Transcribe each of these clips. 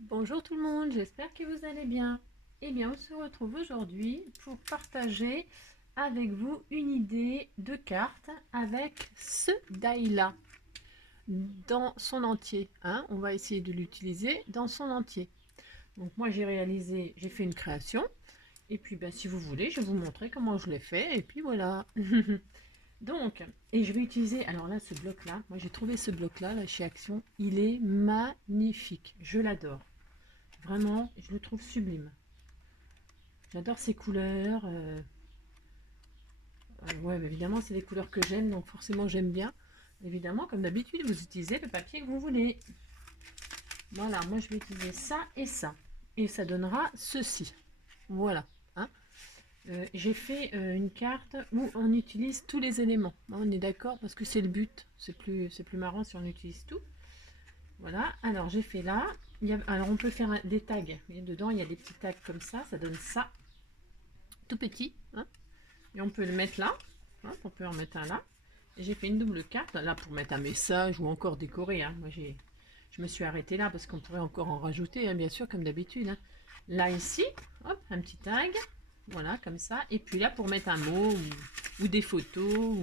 Bonjour tout le monde, j'espère que vous allez bien. Eh bien, on se retrouve aujourd'hui pour partager avec vous une idée de carte avec ce die-là dans son entier. Hein. On va essayer de l'utiliser dans son entier. Donc moi j'ai fait une création. Et puis si vous voulez, je vais vous montrer comment je l'ai fait. Et puis voilà. Donc, et je vais utiliser, alors là, ce bloc-là, moi j'ai trouvé ce bloc-là là, chez Action, il est magnifique, je l'adore. Vraiment, je le trouve sublime. J'adore ces couleurs. Ouais, mais évidemment, c'est des couleurs que j'aime, donc forcément, j'aime bien. Évidemment, comme d'habitude, vous utilisez le papier que vous voulez. Voilà, moi, je vais utiliser ça et ça. Et ça donnera ceci. Voilà. Hein. J'ai fait une carte où on utilise tous les éléments. On est d'accord parce que c'est le but. C'est plus marrant si on utilise tout. Voilà. Alors, j'ai fait là. Alors, on peut faire des tags. Et dedans, il y a des petits tags comme ça donne ça. Tout petit. Hein. Et on peut le mettre là. Hein, on peut en mettre un là. Et j'ai fait une double carte là pour mettre un message ou encore décorer. Hein. Moi, je me suis arrêtée là parce qu'on pourrait encore en rajouter, hein, bien sûr, comme d'habitude. Hein. Là, ici, hop, un petit tag. Voilà, comme ça. Et puis là, pour mettre un mot ou des photos.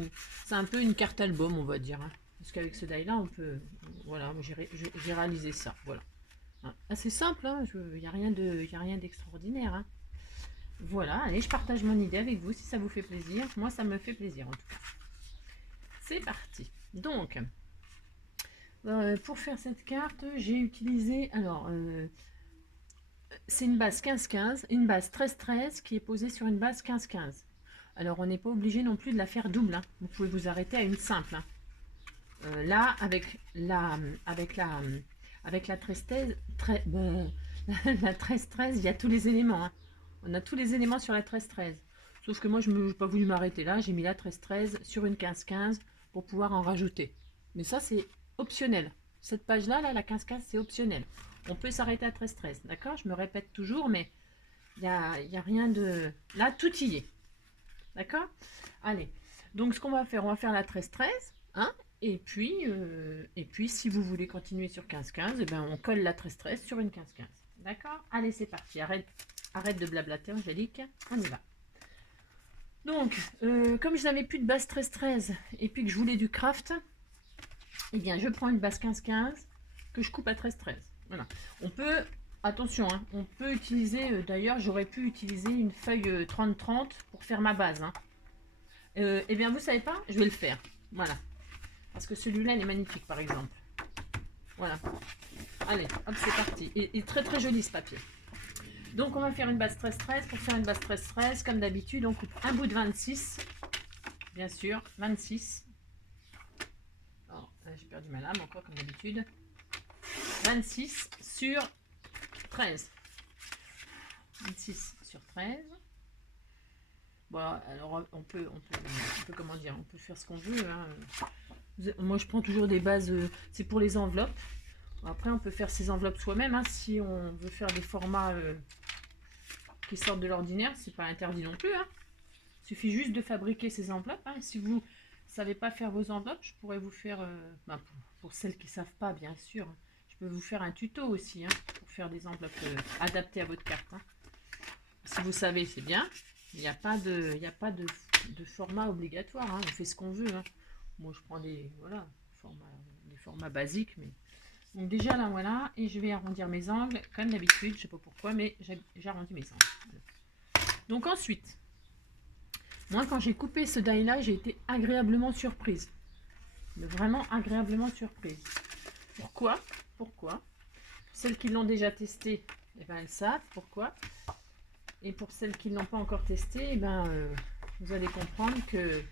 C'est un peu une carte album, on va dire. Hein. Parce qu'avec ce die-là, on peut... Voilà, j'ai réalisé ça. Voilà. Hein. Assez simple, il n'y a rien d'extraordinaire. Hein. Voilà, allez, je partage mon idée avec vous si ça vous fait plaisir. Moi, ça me fait plaisir en tout cas. C'est parti. Donc, pour faire cette carte, j'ai utilisé... Alors, c'est une base 15-15, une base 13-13 qui est posée sur une base 15-15. Alors, on n'est pas obligé non plus de la faire double. Hein. Vous pouvez vous arrêter à une simple. Hein. Là, avec la 13-13, la 13-13, il y a tous les éléments. Hein. On a tous les éléments sur la 13-13. Sauf que moi, je n'ai pas voulu m'arrêter là. J'ai mis la 13-13 sur une 15-15 pour pouvoir en rajouter. Mais ça, c'est optionnel. Cette page-là, là, la 15-15, c'est optionnel. On peut s'arrêter à 13-13. D'accord. Je me répète toujours, mais il n'y a rien de... Là, tout y est. D'accord. Allez. Donc, ce qu'on va faire, on va faire la 13-13. Hein. Et puis, si vous voulez continuer sur 15-15, eh ben, on colle la 13-13 sur une 15-15. D'accord. Allez, c'est parti. Arrête de blablater, Angélique. On y va. Donc, comme je n'avais plus de base 13-13 et puis que je voulais du craft, eh bien, je prends une base 15-15 que je coupe à 13-13. Voilà. On peut, attention, hein, on peut utiliser, d'ailleurs, j'aurais pu utiliser une feuille 30-30 pour faire ma base. Hein. Eh bien, vous savez pas, je vais le faire. Voilà. Parce que celui-là, il est magnifique, par exemple. Voilà. Allez, hop, c'est parti. Il est très, très joli, ce papier. Donc, on va faire une base 13-13. Pour faire une base 13-13, comme d'habitude, on coupe un bout de 26. Bien sûr, 26. Oh, j'ai perdu ma lame encore, comme d'habitude. 26 sur 13. 26 sur 13. Bon, alors on peut comment dire, on peut faire ce qu'on veut. Hein. Moi, je prends toujours des bases, c'est pour les enveloppes. Après, on peut faire ces enveloppes soi-même, hein, si on veut faire des formats qui sortent de l'ordinaire, c'est pas interdit non plus. Hein. Il suffit juste de fabriquer ces enveloppes. Hein. Si vous ne savez pas faire vos enveloppes, je pourrais vous faire, pour celles qui ne savent pas, bien sûr, je peux vous faire un tuto aussi, hein, pour faire des enveloppes adaptées à votre carte. Hein. Si vous savez, c'est bien. Il n'y a pas de format obligatoire. Hein. On fait ce qu'on veut. Hein. Moi, je prends des formats basiques, mais donc déjà là, voilà, et je vais arrondir mes angles, comme d'habitude, je sais pas pourquoi, mais j'arrondis mes angles. Voilà. Donc ensuite, moi quand j'ai coupé ce die là, j'ai été agréablement surprise. Mais vraiment agréablement surprise. Pourquoi? Celles qui l'ont déjà testé, eh ben, elles savent pourquoi. Et pour celles qui ne l'ont pas encore testé, eh ben, vous allez comprendre que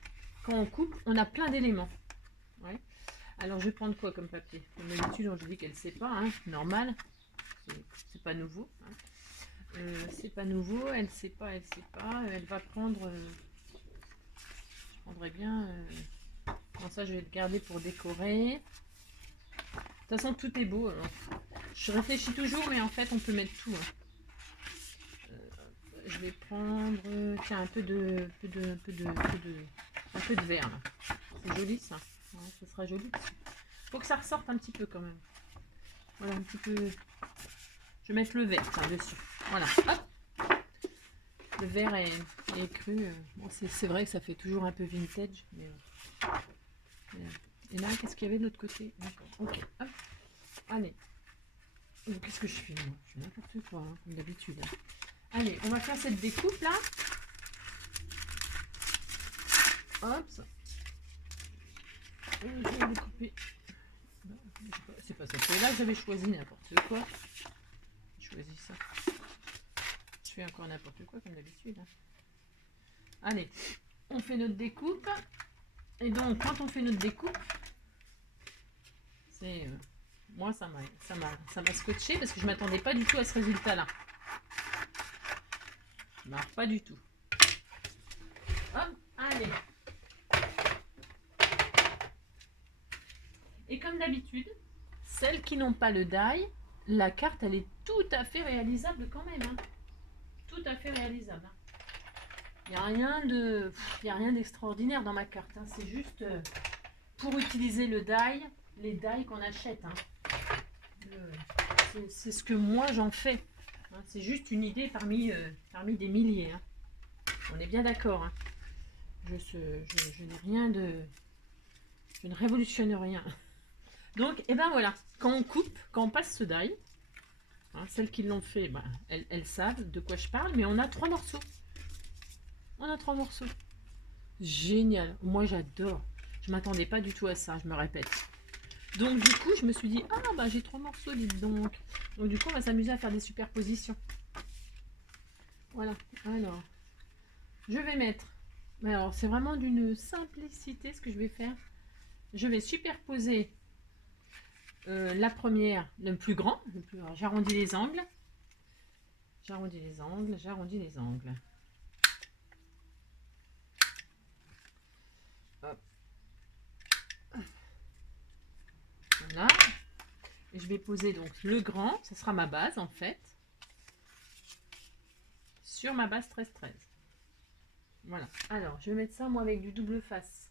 quand on coupe, on a plein d'éléments. Ouais. Alors, je vais prendre quoi comme papier? Comme d'habitude, je dis qu'elle ne sait pas, hein, normal. C'est pas nouveau. Hein. C'est pas nouveau, elle ne sait pas. Elle va prendre... je prendrais bien... bon, ça, je vais le garder pour décorer. De toute façon, tout est beau. Alors. Je réfléchis toujours, mais en fait, on peut mettre tout. Hein. Je vais prendre... tiens, un peu de vert, là. C'est joli, ça. Ouais, ça sera joli. Faut que ça ressorte un petit peu quand même. Voilà, un petit peu. Je vais mettre le vert par-dessus. Voilà, hop. Le vert est cru. Bon, c'est vrai que ça fait toujours un peu vintage. Mais, et là, qu'est-ce qu'il y avait de l'autre côté? Ok, hop. Allez. Qu'est-ce que je fais, moi? Je fais n'importe quoi, hein, comme d'habitude. Allez, on va faire cette découpe, là. Hop. Je vais découper. C'est pas ça. Là, j'avais choisi n'importe quoi. J'ai choisi ça. Je fais encore n'importe quoi, comme d'habitude. Hein. Allez, on fait notre découpe. Et donc, quand on fait notre découpe, c'est... moi, ça m'a scotché parce que je m'attendais pas du tout à ce résultat-là. Je marche pas du tout. Hop, allez. Et comme d'habitude, celles qui n'ont pas le die, la carte, elle est tout à fait réalisable quand même. Hein. Tout à fait réalisable. Hein. Il n'y a rien d'extraordinaire dans ma carte. Hein. C'est juste pour utiliser le die, les die qu'on achète. Hein. C'est ce que moi j'en fais. Hein. C'est juste une idée parmi des milliers. Hein. On est bien d'accord. Hein. Je n'ai rien de... Je ne révolutionne rien. Donc, et ben voilà. Quand on coupe, quand on passe ce die, hein, celles qui l'ont fait, ben, elles savent de quoi je parle, mais on a 3 morceaux. On a 3 morceaux. Génial. Moi, j'adore. Je m'attendais pas du tout à ça, je me répète. Donc, du coup, je me suis dit, ah, bah, j'ai 3 morceaux, dites donc. Donc, du coup, on va s'amuser à faire des superpositions. Voilà. Alors, je vais mettre... Mais alors, c'est vraiment d'une simplicité ce que je vais faire. Je vais superposer la première, le plus grand. J'arrondis les angles. J'arrondis les angles, j'arrondis les angles. Hop. Voilà. Et je vais poser donc le grand, ce sera ma base en fait, sur ma base 13-13. Voilà. Alors, je vais mettre ça moi avec du double face.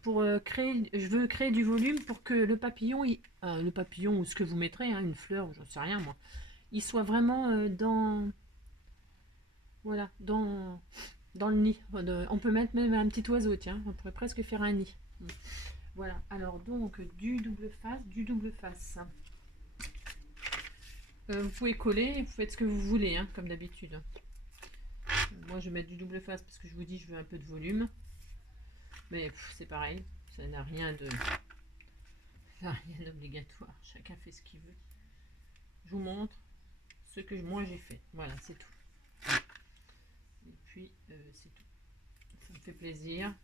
Pour créer, je veux créer du volume pour que le papillon, le papillon ou ce que vous mettrez, hein, une fleur, j'en sais rien moi, il soit vraiment dans, voilà, dans le nid. On peut mettre même un petit oiseau, tiens, on pourrait presque faire un nid. Voilà, alors donc du double face. Vous pouvez coller, vous faites ce que vous voulez, hein, comme d'habitude. Moi je vais mettre du double face parce que je vous dis je veux un peu de volume. Mais c'est pareil, ça n'a rien d'obligatoire, chacun fait ce qu'il veut. Je vous montre ce que moi j'ai fait, voilà c'est tout. Et puis c'est tout. Ça me fait plaisir.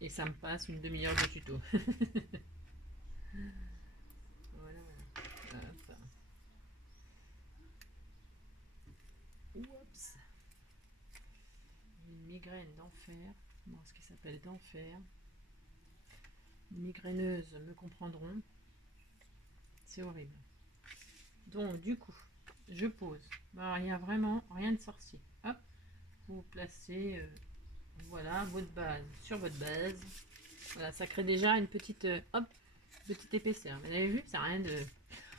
Et ça me passe une demi-heure de tuto. Voilà, voilà. Hop. Oups. Une migraine d'enfer. Bon, ce qui s'appelle d'enfer. Les migraineuses me comprendront. C'est horrible. Donc, du coup, je pose. Alors, il n'y a vraiment rien de sorcier. Hop. Vous placez, voilà, votre base sur votre base. Voilà, ça crée déjà une petite, hop, petite épaisseur. Vous avez vu, ça n'a rien de...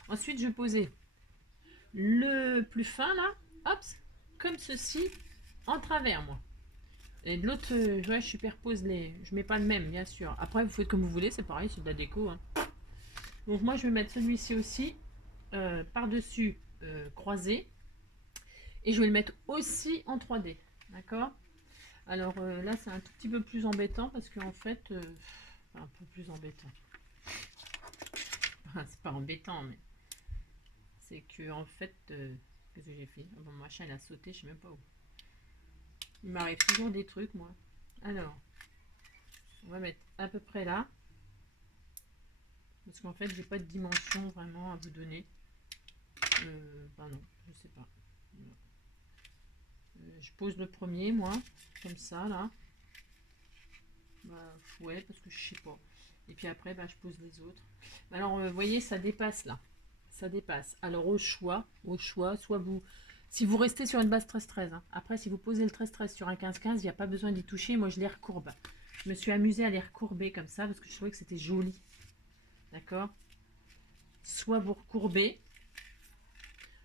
Ensuite, je posais le plus fin, là, hop, comme ceci, en travers, moi. Et de l'autre, je superpose les... Je mets pas le même, bien sûr. Après, vous faites comme vous voulez, c'est pareil, c'est de la déco. Hein. Donc moi, je vais mettre celui-ci aussi, par-dessus, croisé. Et je vais le mettre aussi en 3D. D'accord? Alors là, c'est un tout petit peu plus embêtant parce qu'en fait... un peu plus embêtant. C'est pas embêtant, mais... C'est que en fait... qu'est-ce que j'ai fait? Bon, mon machin, il a sauté, je sais même pas où. Il m'arrive toujours des trucs, moi. Alors, on va mettre à peu près là. Parce qu'en fait, j'ai pas de dimension vraiment à vous donner. Ben non, je sais pas. Je pose le premier, moi, comme ça, là. Bah, ouais, parce que je sais pas. Et puis après, bah, je pose les autres. Alors, vous voyez, ça dépasse, là. Ça dépasse. Alors, au choix, soit vous... Si vous restez sur une base 13-13, hein. Après, si vous posez le 13-13 sur un 15-15, il n'y a pas besoin d'y toucher. Moi, je les recourbe. Je me suis amusée à les recourber comme ça parce que je trouvais que c'était joli. D'accord? Soit vous recourbez,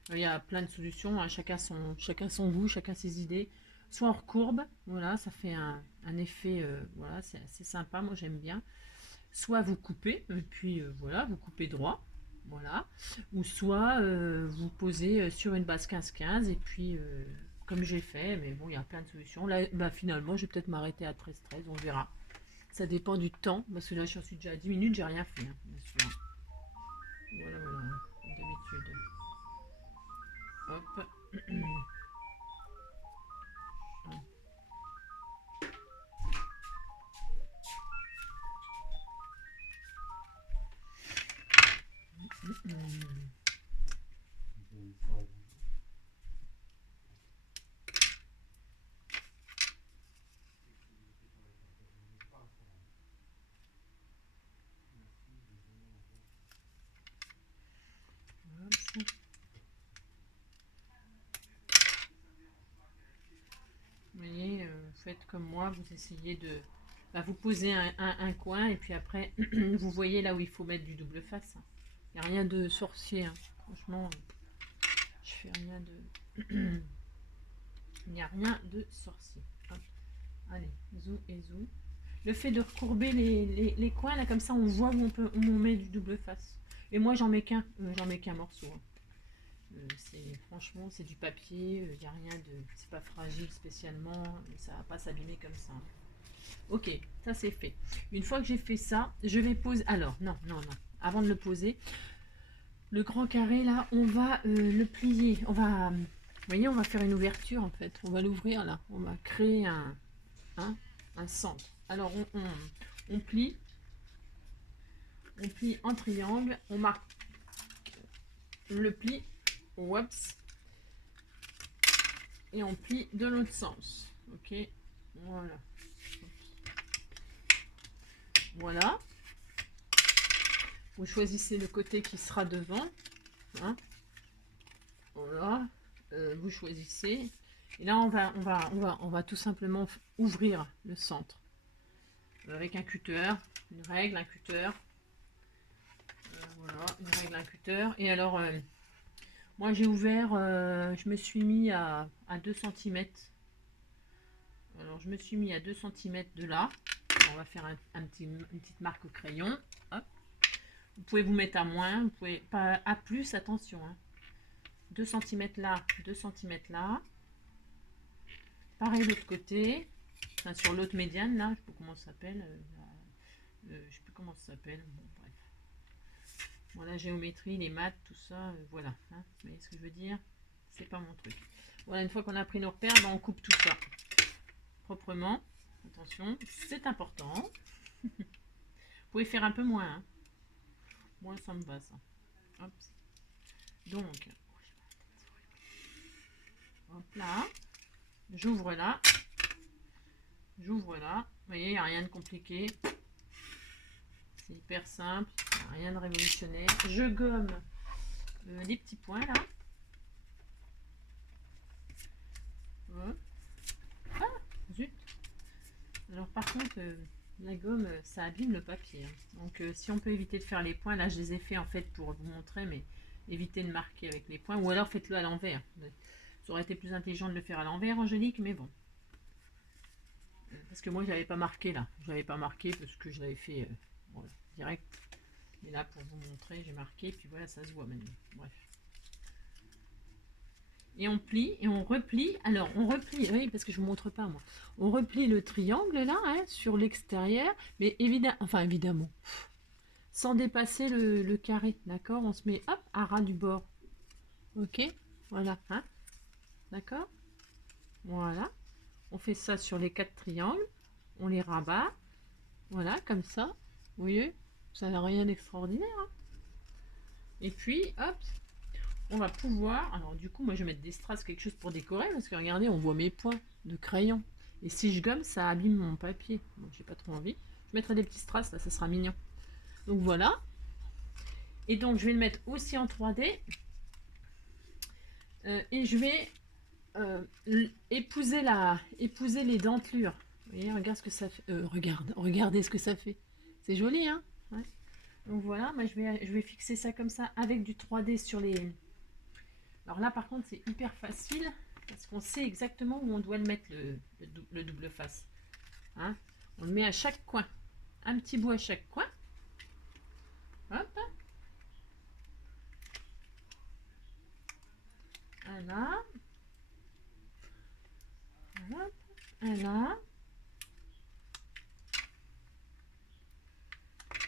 Il y a plein de solutions, hein, chacun son goût, chacun ses idées. Soit on recourbe, voilà, ça fait un effet, voilà, c'est assez sympa, moi j'aime bien. Soit vous coupez, et puis voilà, vous coupez droit, voilà. Ou soit vous posez sur une base 15-15, et puis comme j'ai fait, mais bon, il y a plein de solutions. Là, bah, finalement, je vais peut-être m'arrêter à 13-13, on verra. Ça dépend du temps, parce que là, je suis déjà à 10 minutes, j'ai rien fait, hein, bien sûr. Voilà, voilà, comme d'habitude. Hop. Vous voyez, faites comme moi, vous essayez de... bah, vous posez un coin, et puis après, vous voyez là où il faut mettre du double face. Il n'y a rien de sorcier, hein. Franchement, je fais rien de... Il n'y a rien de sorcier. Hop. Allez, zou et zou. Le fait de recourber les coins, là, comme ça, on voit où on met du double face. Et moi, j'en mets qu'un morceau, hein. Franchement, c'est du papier, il n'y a rien de... C'est pas fragile spécialement, ça va pas s'abîmer comme ça. Ok, ça c'est fait. Une fois que j'ai fait ça, je vais poser... Alors, non, non, non. Avant de le poser, le grand carré, là, on va le plier. On va... Vous voyez, on va faire une ouverture, en fait. On va l'ouvrir, là. On va créer un centre. Alors, on plie. On plie en triangle. On marque le pli. Oups. Et on plie de l'autre sens. Ok, voilà. Voilà. Vous choisissez le côté qui sera devant. Hein. Voilà. Vous choisissez. Et là, on va tout simplement ouvrir le centre. Avec un cutter, une règle, un cutter. Voilà, une règle, un cutter. Et alors, moi j'ai ouvert, je me suis mis à 2 cm. Alors, je me suis mis à 2 cm de là. On va faire une petite marque au crayon. Hop. Vous pouvez vous mettre à moins, vous pouvez pas à plus, attention. Hein. 2 cm là, 2 cm là. Pareil de l'autre côté. Enfin, sur l'autre médiane là, je sais pas comment ça s'appelle. Je sais plus comment ça s'appelle. Bon, bref. Bon, la géométrie, les maths, tout ça, voilà. Hein. Vous voyez ce que je veux dire? C'est pas mon truc. Voilà, une fois qu'on a pris nos repères, ben, on coupe tout ça proprement. Attention, c'est important. Vous pouvez faire un peu moins. Hein. Moi, ça me va, ça. Hop. Donc, hop là. J'ouvre là. J'ouvre là. Vous voyez, il n'y a rien de compliqué. C'est hyper simple. Rien de révolutionnaire. Je gomme les petits points là. Ah, zut. Alors par contre, la gomme, ça abîme le papier. Hein. Donc si on peut éviter de faire les points, là je les ai fait en fait pour vous montrer, mais évitez de marquer avec les points. Ou alors faites-le à l'envers. Ça aurait été plus intelligent de le faire à l'envers, Angélique, mais bon. Parce que moi, je l'avais pas marqué là. Je l'avais pas marqué parce que je l'avais fait voilà, direct. Mais là, pour vous montrer, j'ai marqué. Puis voilà, ça se voit maintenant. Bref. Et on plie et on replie. Alors, on replie, oui, parce que je vous montre pas moi. On replie le triangle là, hein, sur l'extérieur. Mais évidemment, sans dépasser le carré. D'accord. On se met, hop, à ras du bord. Ok. Voilà. Hein. D'accord. Voilà. On fait ça sur les 4 triangles. On les rabat. Voilà, comme ça. Vous voyez, ça n'a rien d'extraordinaire. Hein. Et puis, hop, on va pouvoir... Alors, du coup, moi, je vais mettre des strass, quelque chose pour décorer. Parce que, regardez, on voit mes points de crayon. Et si je gomme, ça abîme mon papier. Donc, j'ai pas trop envie. Je mettrai des petits strass, là, ça sera mignon. Donc, voilà. Et donc, je vais le mettre aussi en 3D. Et je vais épouser les dentelures. Vous voyez, regarde ce que ça fait. Regardez ce que ça fait. C'est joli, hein? Ouais. Donc voilà, moi je vais fixer ça comme ça avec du 3D sur Alors là, par contre, c'est hyper facile parce qu'on sait exactement où on doit le mettre, le double face. Hein, on le met à chaque coin. Un petit bout à chaque coin. Hop. Voilà. Voilà. Voilà.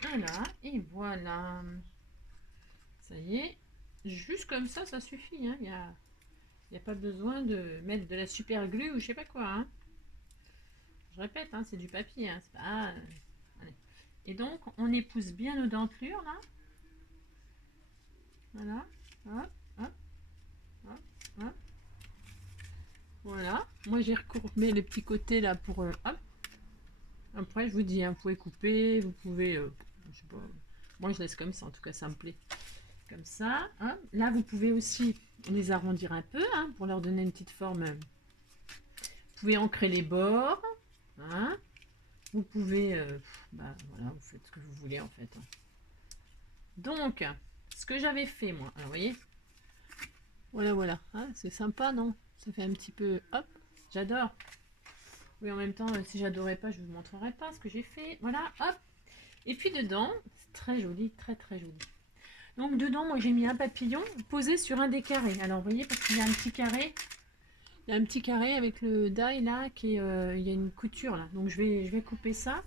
Voilà. Et voilà. Ça y est. Juste comme ça suffit. Hein. Il n'y a pas besoin de mettre de la super glue ou je sais pas quoi. Hein. Je répète, hein, c'est du papier. Hein. C'est pas... allez. Et donc, on épouse bien nos dentelures là. Voilà. Hop, hop, hop, hop. Voilà. Moi, j'ai recourbé les petits côtés là pour... hop. Après, je vous dis, hein, vous pouvez couper, vous pouvez... je sais pas. Moi, je laisse comme ça. En tout cas, ça me plaît. Comme ça. Hein. Là, vous pouvez aussi les arrondir un peu hein, pour leur donner une petite forme. Vous pouvez ancrer les bords. Hein. Vous pouvez... bah, voilà, vous faites ce que vous voulez en fait. Hein. Donc, ce que j'avais fait, moi... Alors, vous voyez. Voilà. Hein, c'est sympa, non? Ça fait un petit peu... Hop. J'adore. Oui, en même temps, si j'adorais pas, je vous montrerai pas ce que j'ai fait. Voilà, hop. Et puis dedans, c'est très joli, très joli. Donc dedans, moi j'ai mis un papillon posé sur un des carrés. Alors vous voyez, parce qu'il y a un petit carré. Il y a un petit carré avec le die là, il y a une couture là. Donc je vais couper ça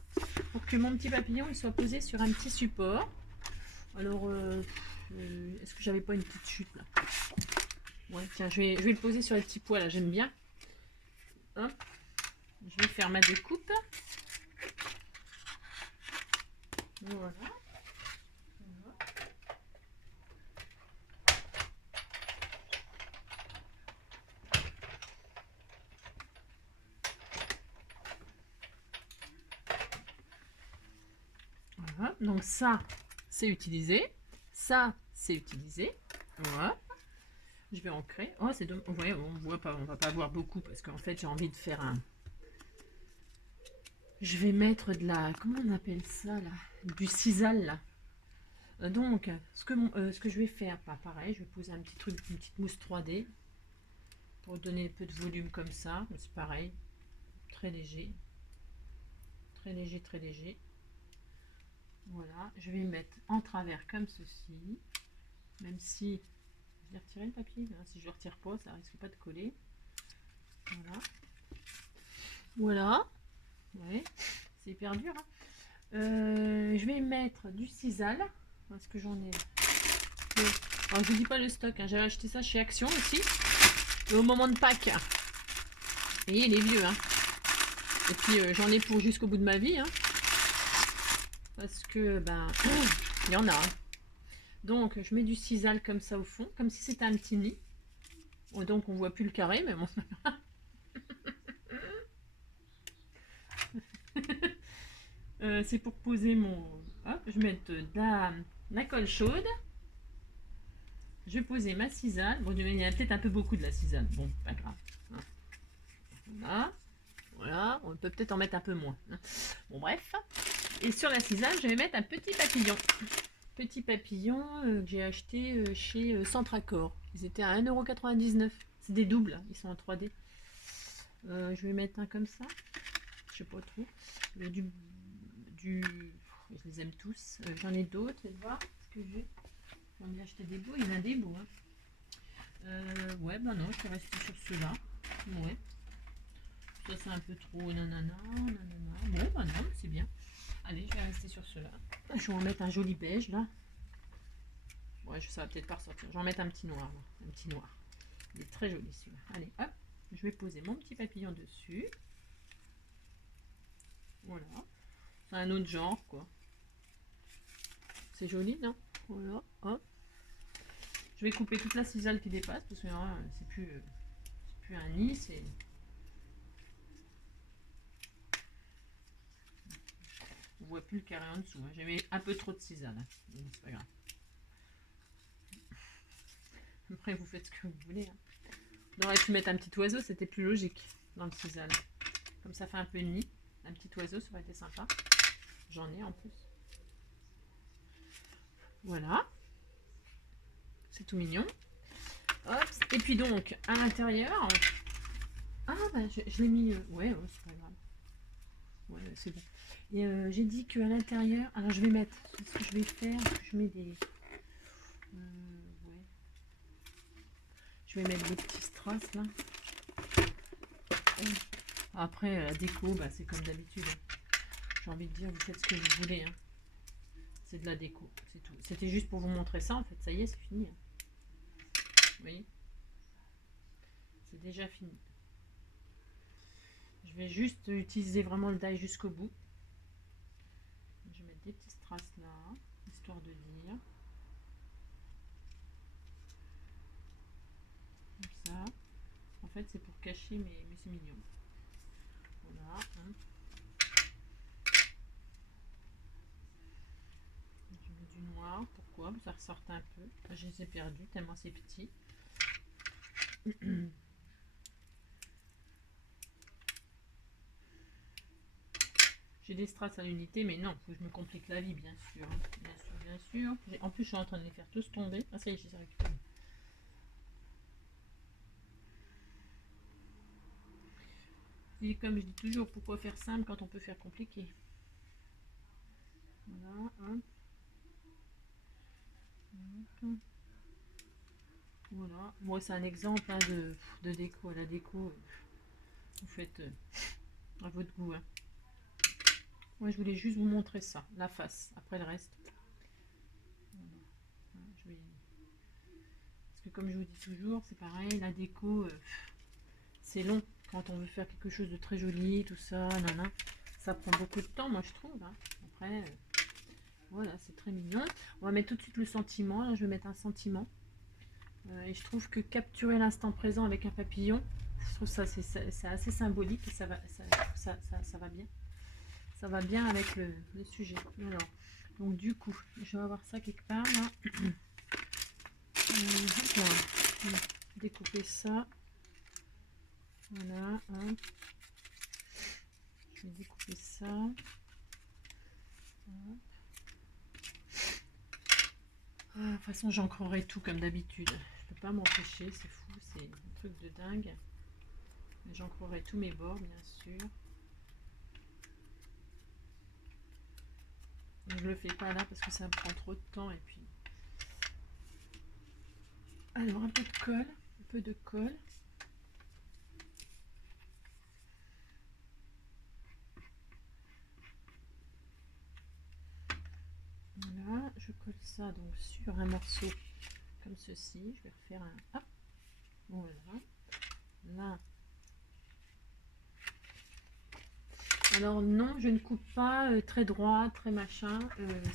pour que mon petit papillon il soit posé sur un petit support. Alors, est-ce que j'avais pas une petite chute là? Ouais, tiens, je vais le poser sur les petits pois là, j'aime bien. Hop. Je vais faire ma découpe. Voilà. Voilà. Donc ça, c'est utilisé. Ça, c'est utilisé. Voilà. Je vais ancrer. Oh, c'est dommage. Ouais, on voit pas, on va pas voir beaucoup parce qu'en fait, j'ai envie de faire un... Je vais mettre de la... Comment on appelle ça, là? Du sisal, là. Donc, ce que je vais faire, pas pareil, je vais poser un petit truc, une petite mousse 3D pour donner un peu de volume comme ça. C'est pareil, très léger. Très léger. Voilà, je vais mettre en travers comme ceci. Même si... Je vais retirer le papier. Hein. Si je le retire pas, ça risque pas de coller. Voilà. Ouais, c'est hyper dur. Hein. Je vais mettre du sisal. Parce que j'en ai... Alors, je vous dis pas le stock. Hein. J'avais acheté ça chez Action aussi. Et au moment de Pâques. Et il est vieux. Hein. Et puis, j'en ai pour jusqu'au bout de ma vie. Hein. Parce que, ben, il y en a. Hein. Donc, je mets du sisal comme ça au fond. Comme si c'était un petit nid. Donc, on voit plus le carré, mais bon. C'est pour poser mon... Hop, je vais mettre de la colle chaude. Je vais poser ma sisal. Bon, il y a peut-être un peu beaucoup de la sisal. Bon, pas grave. Hein. Voilà. On peut peut-être en mettre un peu moins. Hein. Bon, bref. Et sur la sisal, je vais mettre un petit papillon. Petit papillon que j'ai acheté chez Centracor. Ils étaient à 1,99 €. C'est des doubles. Ils sont en 3D. Je vais mettre un comme ça. Je sais pas trop. Je les aime tous. J'en ai d'autres. Je vais voir ce que j'ai. J'en ai acheté des beaux. Il y en a des beaux. Hein. Ouais, bah non, je vais rester sur ceux-là. Ouais. Ça, c'est un peu trop nanana. Bon, bah non, c'est bien. Allez, je vais rester sur ceux-là. Je vais en mettre un joli beige là. Ouais, ça va peut-être pas ressortir. Je vais en mettre un petit noir. Là. Un petit noir. Il est très joli celui-là. Allez, hop. Je vais poser mon petit papillon dessus. Voilà. C'est un autre genre, quoi. C'est joli, non? Voilà, hop. Je vais couper toute la sisal qui dépasse, parce que c'est plus un nid, c'est... On voit plus le carré en dessous. Hein. J'ai mis un peu trop de sisal. Hein. C'est pas grave. Après, vous faites ce que vous voulez. Hein. On aurait pu mettre un petit oiseau, c'était plus logique dans le sisal. Comme ça fait un peu de nid. Un petit oiseau, ça aurait été sympa. J'en ai en plus. Voilà. C'est tout mignon. Hop. Et puis donc, à l'intérieur... Ah, bah, je l'ai mis... ouais, c'est pas grave. Ouais, c'est bon. Et j'ai dit qu'à l'intérieur... Alors, je vais mettre... Ce que je vais faire, je mets des... ouais. Je vais mettre des petits strass, là. Après, la déco, bah, c'est comme d'habitude. J'ai envie de dire, vous faites ce que vous voulez. Hein. C'est de la déco, c'est tout. C'était juste pour vous montrer ça, en fait. Ça y est, c'est fini. Hein. Vous voyez? C'est déjà fini. Je vais juste utiliser vraiment le die jusqu'au bout. Je vais mettre des petits strass là, histoire de dire. Comme ça. En fait, c'est pour cacher, mais c'est mignon. Voilà. Hein. Je mets du noir. Pourquoi? Ça ressort un peu. Je les ai perdus tellement c'est petit. J'ai des strass à l'unité, mais non, faut que je me complique la vie, bien sûr. Bien sûr, bien sûr. En plus, je suis en train de les faire tous tomber. Ah, ça y est, je les ai récupérés. Et comme je dis toujours, pourquoi faire simple quand on peut faire compliqué? Voilà, hop. Voilà. Moi, c'est un exemple hein, de déco. La déco, vous faites à votre goût. Hein. Moi, je voulais juste vous montrer ça, la face. Après le reste. Voilà. Je vais... Parce que comme je vous dis toujours, c'est pareil, la déco, c'est long. Quand on veut faire quelque chose de très joli, tout ça, nanana, ça prend beaucoup de temps, moi je trouve. Hein. Après, voilà, c'est très mignon. On va mettre tout de suite le sentiment. Là, je vais mettre un sentiment. Et je trouve que capturer l'instant présent avec un papillon, je trouve ça c'est assez symbolique et ça va bien. Ça va bien avec le sujet. Alors, donc du coup, je vais avoir ça quelque part là. Découper ça. Voilà. Hein. Je vais découper ça. Ah, de toute façon, j'ancrerai tout comme d'habitude. Je peux pas m'empêcher, c'est fou, c'est un truc de dingue. J'ancrerai tous mes bords, bien sûr. Je le fais pas là parce que ça me prend trop de temps et puis. Alors un peu de colle, un peu de colle. Voilà, je colle ça donc sur un morceau comme ceci. Je vais refaire un. Hop, voilà. Là. Alors non, je ne coupe pas très droit, très machin.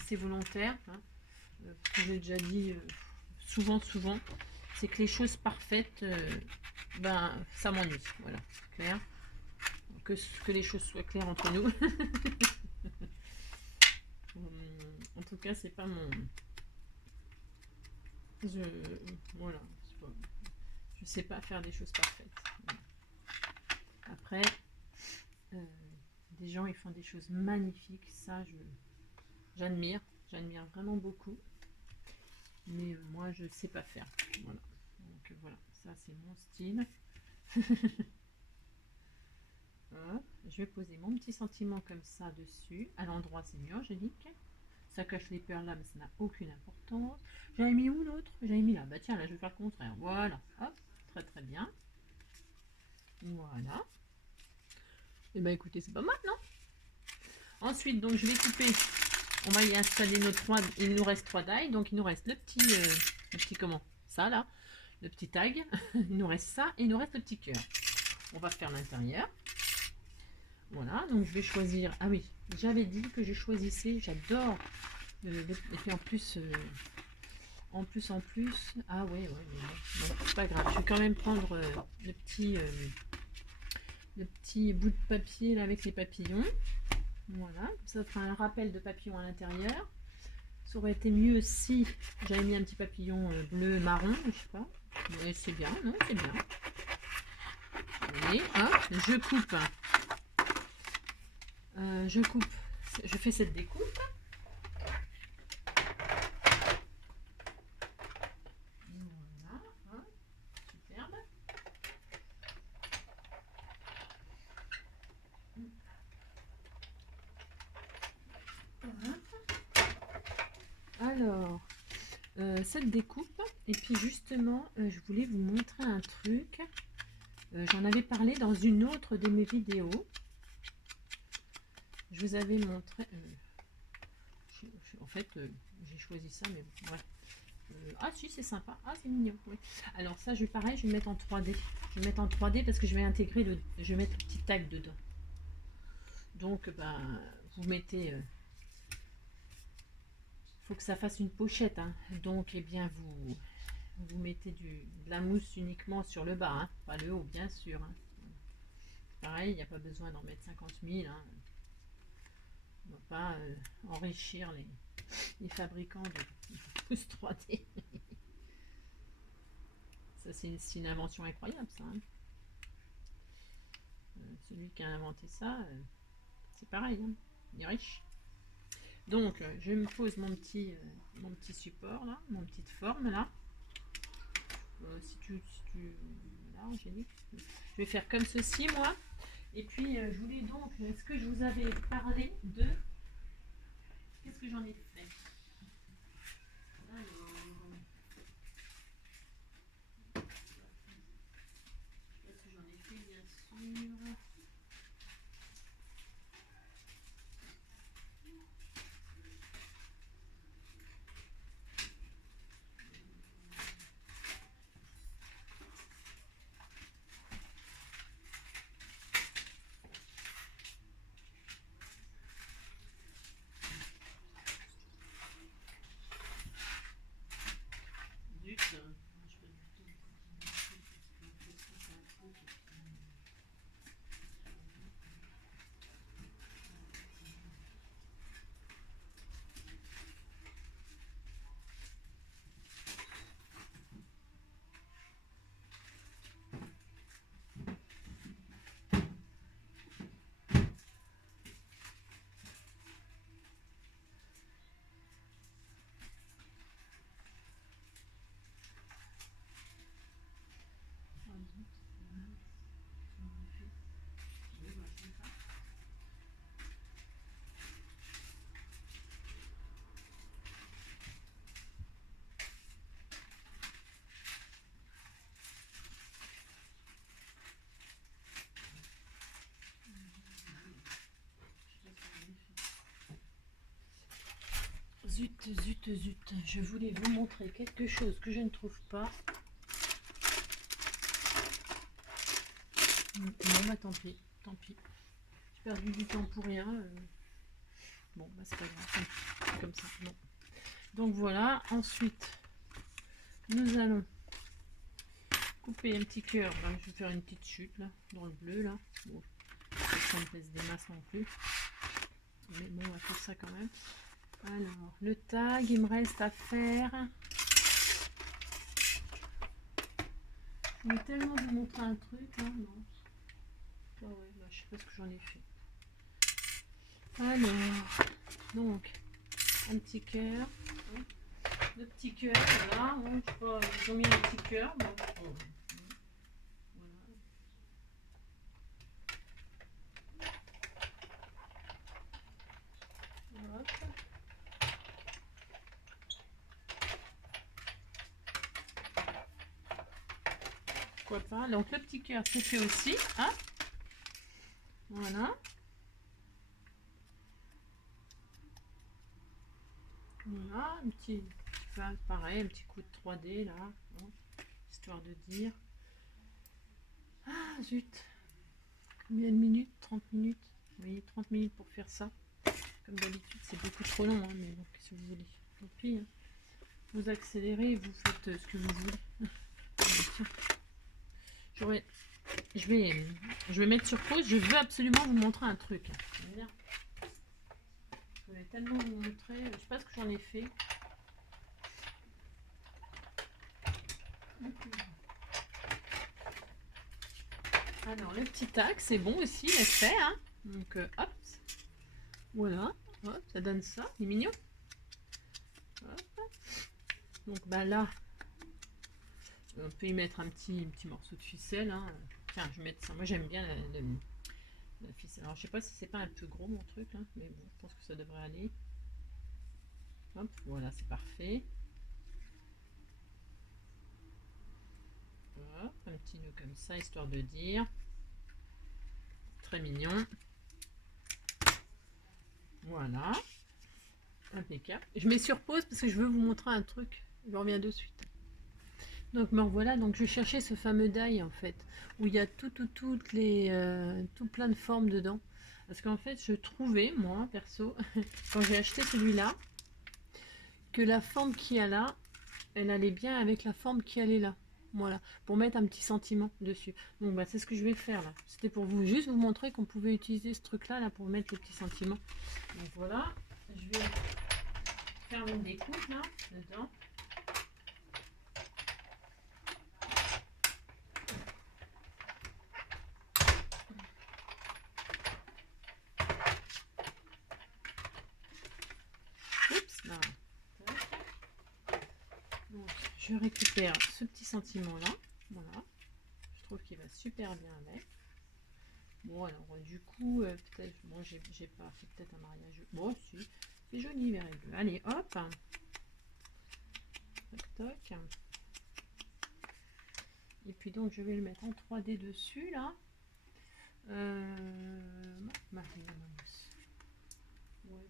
C'est volontaire. Hein. Parce que j'ai déjà dit souvent, c'est que les choses parfaites, ben ça m'ennuie. Voilà, c'est clair. Que les choses soient claires entre nous. En tout cas, c'est pas mon. Voilà. Je sais pas faire des choses parfaites. Voilà. Après, des gens ils font des choses magnifiques. Ça, j'admire vraiment beaucoup. Mais moi, je sais pas faire. Voilà. Donc voilà, ça c'est mon style. Hop, je vais poser mon petit sentiment comme ça dessus. À l'endroit, c'est mieux, Angélique. Ça cache les perles là, mais ça n'a aucune importance. J'avais mis où l'autre? J'avais mis là. Bah tiens, là, je vais faire le contraire. Voilà. Hop, très très bien. Voilà. Et bah écoutez, c'est pas mal, non? Ensuite, donc, je vais couper. On va y installer nos 3. Il nous reste 3 die. Donc, il nous reste le petit comment? Ça, là. Le petit tag. Il nous reste ça. Et il nous reste le petit cœur. On va faire l'intérieur. Voilà, donc je vais choisir. Ah oui, j'avais dit que je choisissais. J'adore. Et puis en plus, Ah ouais, ouais, mais bon, c'est pas grave. Je vais quand même prendre le petit bout de papier là avec les papillons. Voilà, ça fera un rappel de papillon à l'intérieur. Ça aurait été mieux si j'avais mis un petit papillon bleu, marron, je sais pas. Mais c'est bien, non, c'est bien. Et hop, je coupe. Je fais cette découpe. Voilà, hein, super. Alors, cette découpe. Et puis justement, je voulais vous montrer un truc. J'en avais parlé dans une autre de mes vidéos. Je vous avais montré... en fait, j'ai choisi ça, mais bon, bref. Ah si, c'est sympa. Ah, c'est mignon. Oui. Alors ça, pareil, je vais le mettre en 3D. Je vais mettre en 3D parce que je vais intégrer je vais mettre le petit tag dedans. Donc, ben, vous mettez... faut que ça fasse une pochette. Hein. Donc, eh bien, vous mettez de la mousse uniquement sur le bas. Hein. Pas le haut, bien sûr. Hein. Pareil, il n'y a pas besoin d'en mettre 50 000. Hein. On ne va pas enrichir les fabricants de mousse 3D. Ça, c'est une invention incroyable, ça. Hein. Celui qui a inventé ça, c'est pareil. Hein. Il est riche. Donc, je me pose mon petit support, là, mon petite forme, là. Voilà, Angélique. Je vais faire comme ceci, moi. Et puis, je voulais donc... Est-ce que je vous avais parlé de... Qu'est-ce que j'en ai fait? Alors... Qu'est-ce que j'en ai fait, bien sûr? Zut, zut, zut. Je voulais vous montrer quelque chose que je ne trouve pas. Non, bah tant pis, tant pis. J'ai perdu du temps pour rien. Bon, bah c'est pas grave, c'est comme ça. Bon. Donc voilà, ensuite, nous allons couper un petit cœur. Ben, je vais faire une petite chute là, dans le bleu là. Bon, ça me pèse des masses non plus. Mais bon, on va faire ça quand même. Alors, le tag, il me reste à faire. Je voulais tellement vous montrer un truc, hein, non. Ah ouais, bah, je sais pas ce que j'en ai fait. Alors, donc, un petit cœur. Hein, le petit cœur, voilà. Hein, je sais pas, ils ont mis un petit cœur. Bon, voilà. Hop. Pourquoi pas. Donc, le petit cœur, c'est fait aussi. Hein, voilà. Voilà, un petit, pareil, un petit coup de 3D là, hein, histoire de dire. Ah zut, combien de minutes? 30 minutes. Oui, 30 minutes pour faire ça. Comme d'habitude, c'est beaucoup trop long, hein, mais bon, qu'est-ce que vous voulez? Tant pis, hein. Vous accélérez et vous faites ce que vous voulez. Je vais mettre sur pause. Je veux absolument vous montrer un truc. Je voulais tellement vous montrer. Je sais pas ce que j'en ai fait. Alors, le petit tac, c'est bon aussi, il est fait. Hein. Donc, hop. Voilà. Hop, ça donne ça. Il est mignon. Hop. Donc, bah là, on peut y mettre un petit morceau de ficelle. Hein. Tiens, je vais mettre ça. Moi, j'aime bien la ficelle. Alors, je sais pas si c'est pas un peu gros mon truc, hein, mais bon, je pense que ça devrait aller. Hop, voilà, c'est parfait. Hop, un petit nœud comme ça, histoire de dire. Très mignon. Voilà. Impeccable. Je mets sur pause parce que je veux vous montrer un truc. Je reviens de suite. Donc me revoilà, donc je cherchais ce fameux die en fait, où il y a tout plein de formes dedans. Parce qu'en fait, je trouvais, moi, perso, quand j'ai acheté celui-là, que la forme qu'il y a là, elle allait bien avec la forme qui allait là. Voilà, pour mettre un petit sentiment dessus. Donc bah, c'est ce que je vais faire là. C'était pour vous juste vous montrer qu'on pouvait utiliser ce truc-là là, pour mettre les petits sentiments. Donc voilà, je vais faire une découpe là, dedans. Oups, là. Donc, je récupère ce petit sentiment là. Voilà. Je trouve qu'il va super bien avec. Bon, alors du coup, peut-être, bon, j'ai pas fait peut-être un mariage. Bon, si, c'est joli, vert et bleu. Allez, hop. Toc, toc. Et puis donc, je vais le mettre en 3D dessus, là. Marie, ma mousse. Ouais,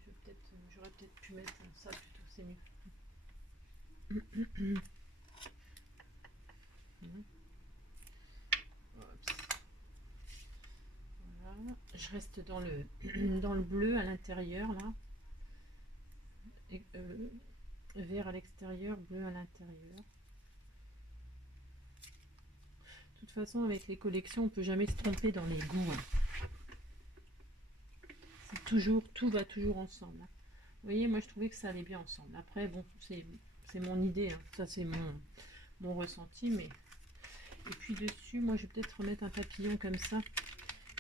j'aurais peut-être pu mettre ça plutôt, c'est mieux. Voilà. Je reste dans le dans le bleu à l'intérieur là, et, vert à l'extérieur, bleu à l'intérieur. De toute façon, avec les collections, on peut jamais se tromper dans les goûts. C'est toujours, tout va toujours ensemble. Vous voyez, moi je trouvais que ça allait bien ensemble. Après, bon, c'est mon idée, hein. Ça c'est mon ressenti, mais et puis dessus, moi je vais peut-être remettre un papillon comme ça,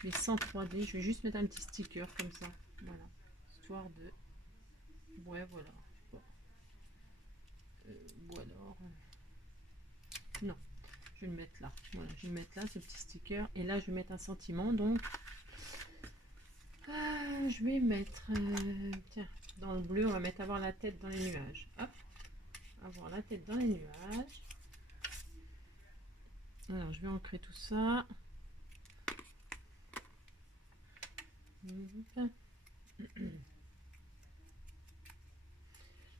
mais sans 3D. Je vais juste mettre un petit sticker comme ça, voilà, histoire de, ouais, voilà. Ou alors, non, je vais le mettre là. Voilà, je vais le mettre là, ce petit sticker, et là je vais mettre un sentiment. Donc, je vais mettre, tiens, dans le bleu, on va mettre avoir la tête dans les nuages. Hop, avoir la tête dans les nuages. Alors, je vais ancrer tout ça.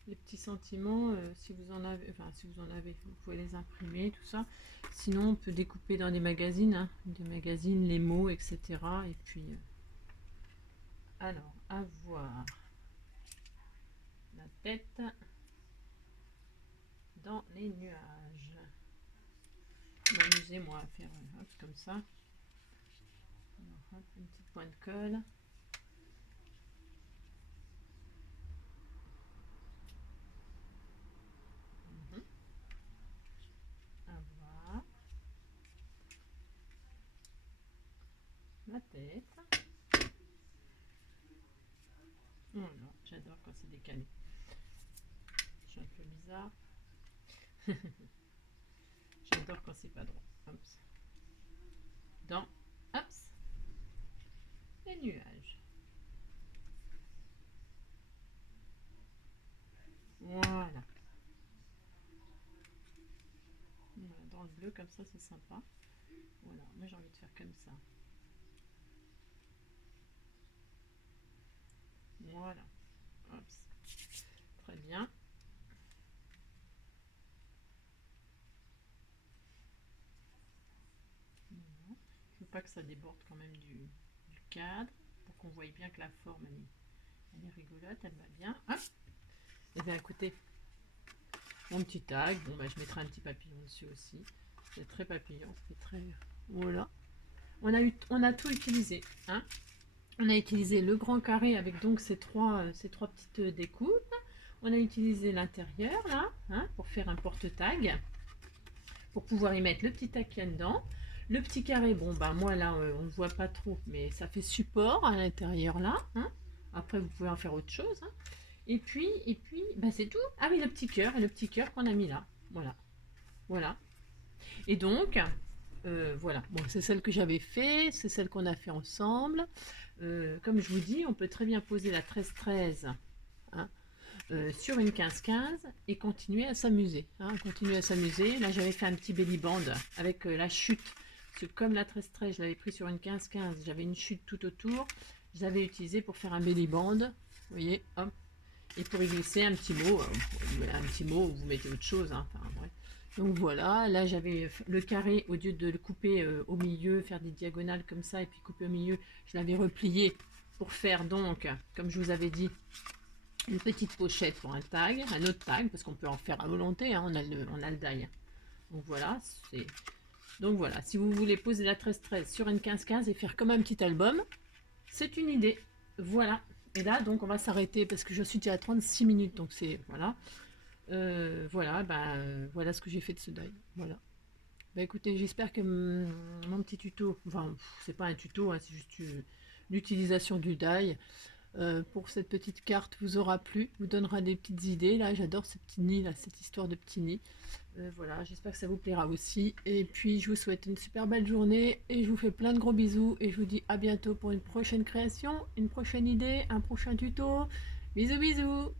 Les petits sentiments, si vous en avez, enfin si vous en avez, vous pouvez les imprimer, tout ça. Sinon, on peut découper dans des magazines, hein, les mots, etc. Et puis, alors, avoir la tête dans les nuages. M'amusez-moi à faire hop, comme ça. Alors, hop, une petite pointe de colle. Avoir la tête. Oh non, j'adore quand c'est décalé. Je suis un peu bizarre. J'adore quand c'est pas droit. Hop. Dans hop, les nuages. Voilà. Voilà, dans le bleu comme ça, c'est sympa. Voilà, moi j'ai envie de faire comme ça. Voilà. Hop. Très bien. Voilà. Je veux pas que ça déborde quand même du cadre, pour qu'on voie bien que la forme elle est rigolote, elle va bien. Hop. Et bien écoutez, mon petit tag, bon bah je mettrai un petit papillon dessus aussi. C'est très papillon, c'est très. Voilà. On a tout utilisé, hein. On a utilisé le grand carré avec donc ces trois petites découpes. On a utilisé l'intérieur là, hein, pour faire un porte-tag, pour pouvoir y mettre le petit tag qu'il y a dedans. Le petit carré, bon bah moi là on ne voit pas trop, mais ça fait support à l'intérieur là, hein. Après vous pouvez en faire autre chose, hein. Et puis bah c'est tout. Ah oui, le petit cœur, et le petit cœur qu'on a mis là, voilà, voilà. Et donc voilà, bon, c'est celle que j'avais fait, c'est celle qu'on a fait ensemble. Comme je vous dis, on peut très bien poser la 13-13, hein, sur une 15-15 et continuer à s'amuser. Hein, continuer à s'amuser. Là, j'avais fait un petit belly band avec la chute. Parce que comme la 13-13, je l'avais pris sur une 15-15, j'avais une chute tout autour. Je l'avais utilisé pour faire un belly band. Vous voyez, hop. Et pour y glisser un petit mot, vous mettez autre chose. Hein, enfin, bref. Donc voilà, là j'avais le carré, au lieu de le couper au milieu, faire des diagonales comme ça et puis couper au milieu, je l'avais replié pour faire donc, comme je vous avais dit, une petite pochette pour un tag, un autre tag, parce qu'on peut en faire à volonté, hein, on a le die. Donc voilà, si vous voulez poser la 13-13 sur une 15-15 et faire comme un petit album, c'est une idée. Voilà. Et là, donc, on va s'arrêter parce que je suis déjà à 36 minutes, donc c'est, voilà. Voilà ce que j'ai fait de ce die. Voilà. Bah écoutez, j'espère que mon petit tuto, enfin, c'est pas un tuto, hein, c'est juste l'utilisation du die. Pour cette petite carte vous aura plu, vous donnera des petites idées. Là, j'adore ce petit nid, là, cette histoire de petit nid. Voilà, j'espère que ça vous plaira aussi. Et puis, je vous souhaite une super belle journée et je vous fais plein de gros bisous. Et je vous dis à bientôt pour une prochaine création, une prochaine idée, un prochain tuto. Bisous, bisous!